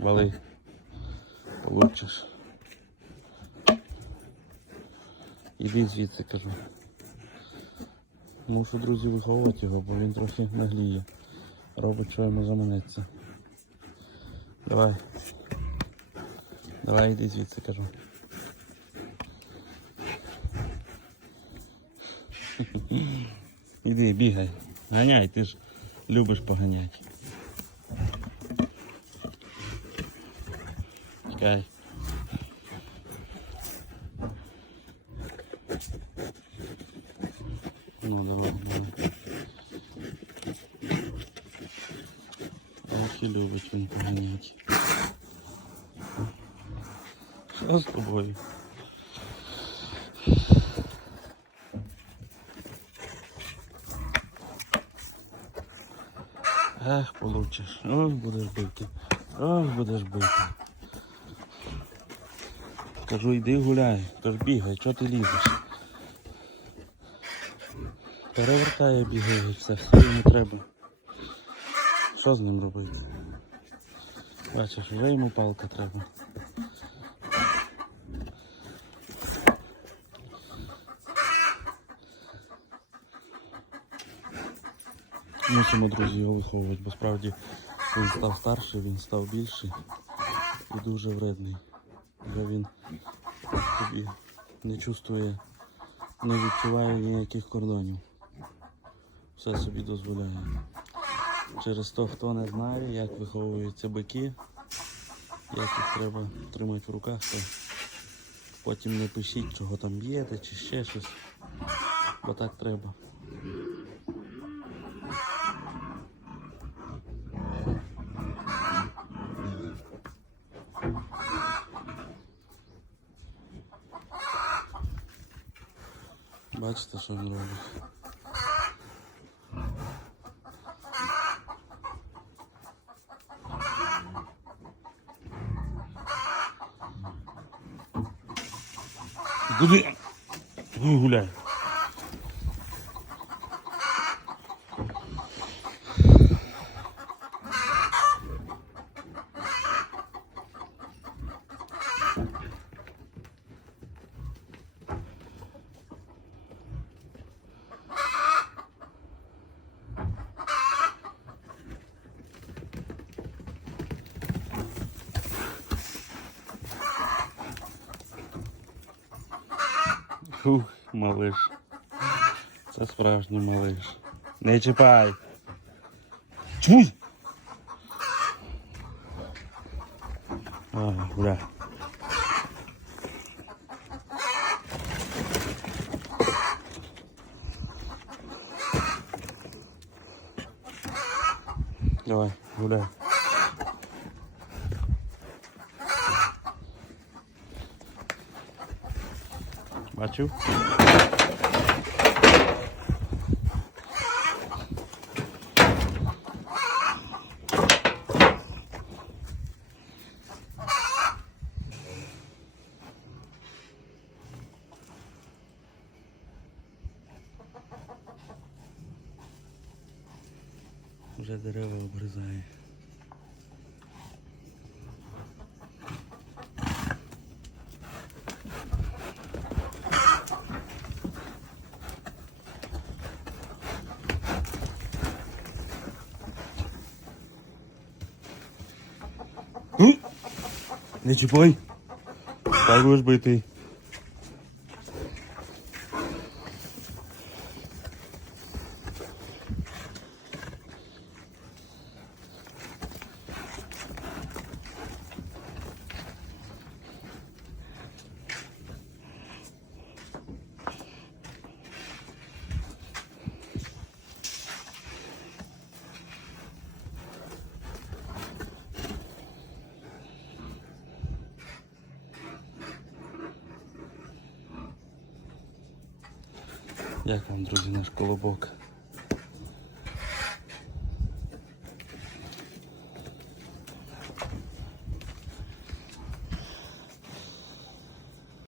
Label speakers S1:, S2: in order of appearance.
S1: Вали. Получиш. Іди звідси, кажу. Мушу, друзі, виховувати його, бо він трохи нагліє. Робить, що йому заманеться. Давай. Давай йди звідси, кажу. Іди, бігай. Ганяй, ти ж любиш поганяти. Чекай. Ну, давай, давай. Ох, і любить він поганяти. Що з тобою? Ех. Ох, будеш бити. Ох, будеш бити. Кажу, йди гуляй, тож бігай, чого ти лізеш? Перевертає, бігає все, все йому треба. Що з ним робити? Бачиш, вже йому палка треба. Мусимо, друзі, його виховувати, бо справді він став старший, він став більший і дуже вредний. Вже він собі не чувствує, не відчуває ніяких кордонів. Все собі дозволяє. Через то, хто не знає, як виховуються бики, як їх треба тримати в руках, то потім не пишіть, чого там б'єте чи ще щось. Бо так треба. Бачите, що він робить. Куди? Гуляй. Фух, малиш. Це справжній малиш. Не чіпай. Чуй! Ага, гуляй. Давай, гуляй. Бачив? Вже дерева обрізає. Не чіпай. Так будеш битий. Як вам, друзі, наш колобок?